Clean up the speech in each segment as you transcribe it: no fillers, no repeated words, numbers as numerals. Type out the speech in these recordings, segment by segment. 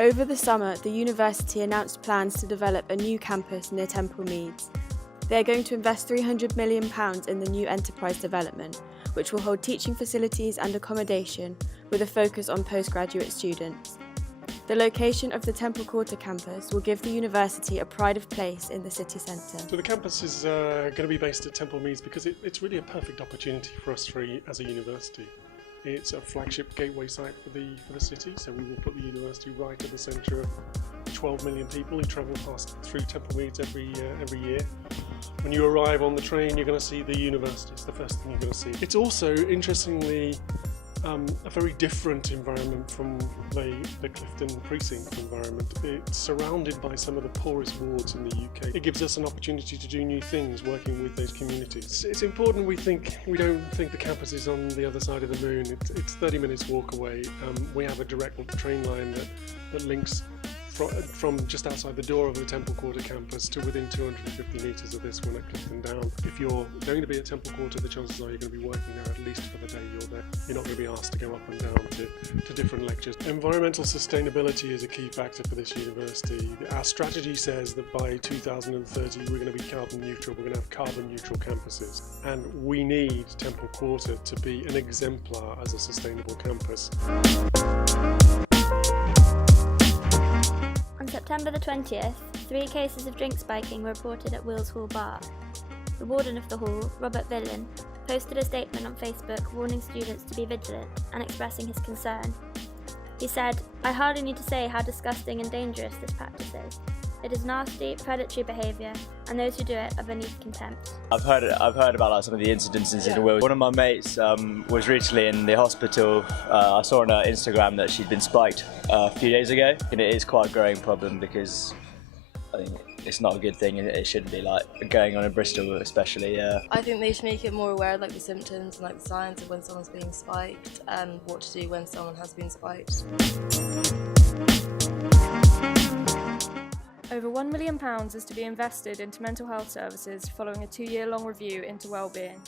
Over the summer, the university announced plans to develop a new campus near Temple Meads. They are going to invest £300 million in the new enterprise development, which will hold teaching facilities and accommodation with a focus on postgraduate students. The location of the Temple Quarter campus will give the university a pride of place in the city centre. So the campus is going to be based at Temple Meads because it's really a perfect opportunity for us as a university. It's a flagship gateway site for the city, so we will put the university right at the centre of 12 million people who travel through Temple Meads every year. When you arrive on the train, you're going to see the university. It's the first thing you're going to see. It's also, interestingly, a very different environment from the Clifton precinct environment. It's surrounded by some of the poorest wards in the UK. It gives us an opportunity to do new things working with those communities. It's important we don't think the campus is on the other side of the moon. It's 30 minutes walk away. We have a direct train line that links from just outside the door of the Temple Quarter campus to within 250 metres of this one at Clifton Down. If you're going to be at Temple Quarter, the chances are you're going to be working there at least for the day you're there. You're not going to be asked to go up and down to different lectures. Environmental sustainability is a key factor for this university. Our strategy says that by 2030 we're going to be carbon neutral, we're going to have carbon neutral campuses, and we need Temple Quarter to be an exemplar as a sustainable campus. On September the 20th, 3 cases of drink spiking were reported at Wills Hall Bar. The warden of the hall, Robert Villan, posted a statement on Facebook warning students to be vigilant and expressing his concern. He said, "I hardly need to say how disgusting and dangerous this practice is. It is nasty, predatory behaviour, and those who do it are beneath contempt." I've heard about some of the incidences in Wills. One of my mates was recently in the hospital. I saw on her Instagram that she'd been spiked a few days ago, and it is quite a growing problem because I think it's not a good thing, and it shouldn't be like going on in Bristol especially. I think they should make it more aware of the symptoms and the signs of when someone's being spiked and what to do when someone has been spiked. Over £1 million is to be invested into mental health services following a 2-year-long review into wellbeing.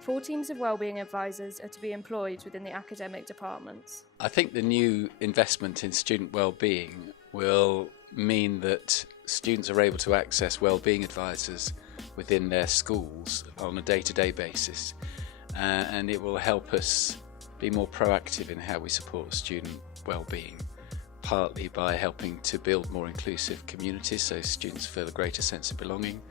4 teams of wellbeing advisors are to be employed within the academic departments. I think the new investment in student wellbeing will mean that students are able to access wellbeing advisors within their schools on a day-to-day basis, and it will help us be more proactive in how we support student wellbeing. Partly by helping to build more inclusive communities so students feel a greater sense of belonging,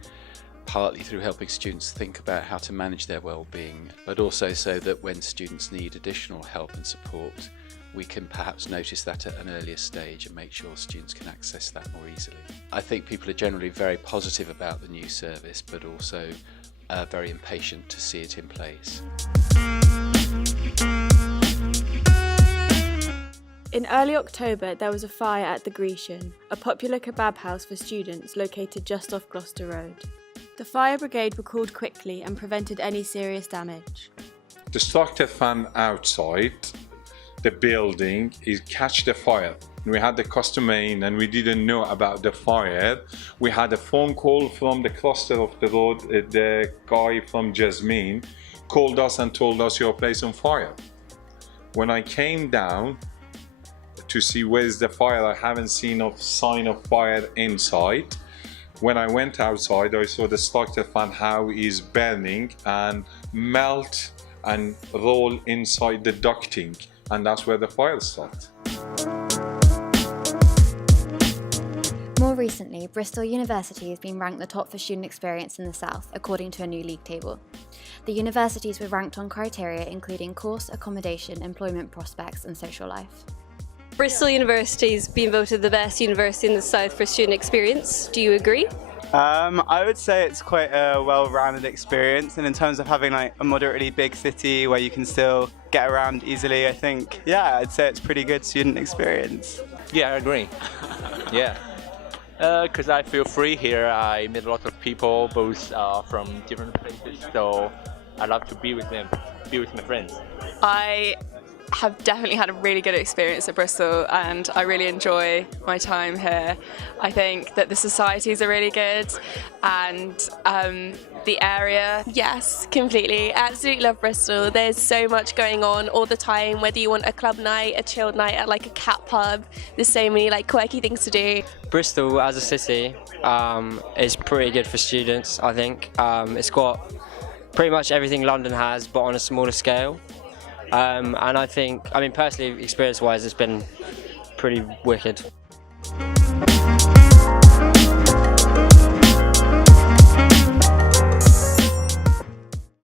partly through helping students think about how to manage their well-being, but also so that when students need additional help and support, we can perhaps notice that at an earlier stage and make sure students can access that more easily. I think people are generally very positive about the new service, but also very impatient to see it in place. In early October, there was a fire at the Grecian, a popular kebab house for students located just off Gloucester Road. The fire brigade were called quickly and prevented any serious damage. The starter fan outside the building catch the fire. We had the customer in and we didn't know about the fire. We had a phone call from the cluster of the road. The guy from Jasmine called us and told us your place on fire. When I came down to see where's the fire, I haven't seen a sign of fire inside. When I went outside, I saw the starter fan how is burning and melt and roll inside the ducting, and that's where the fire started. More recently, Bristol University has been ranked the top for student experience in the South, according to a new league table. The universities were ranked on criteria including course, accommodation, employment prospects, and social life. Bristol University has been voted the best university in the South for student experience. Do you agree? I would say it's quite a well-rounded experience, and in terms of having a moderately big city where you can still get around easily, I think, I'd say it's pretty good student experience. Yeah, I agree. Yeah. Because I feel free here. I meet a lot of people, both from different places, so I love to be with them, be with my friends. I have definitely had a really good experience at Bristol, and I really enjoy my time here. I think that the societies are really good, and the area. Yes, completely. Absolutely love Bristol. There's so much going on all the time, whether you want a club night, a chilled night at like a cat pub. There's so many like quirky things to do. Bristol as a city is pretty good for students, I think. It's got pretty much everything London has, but on a smaller scale. And I think, personally, experience-wise, it's been pretty wicked.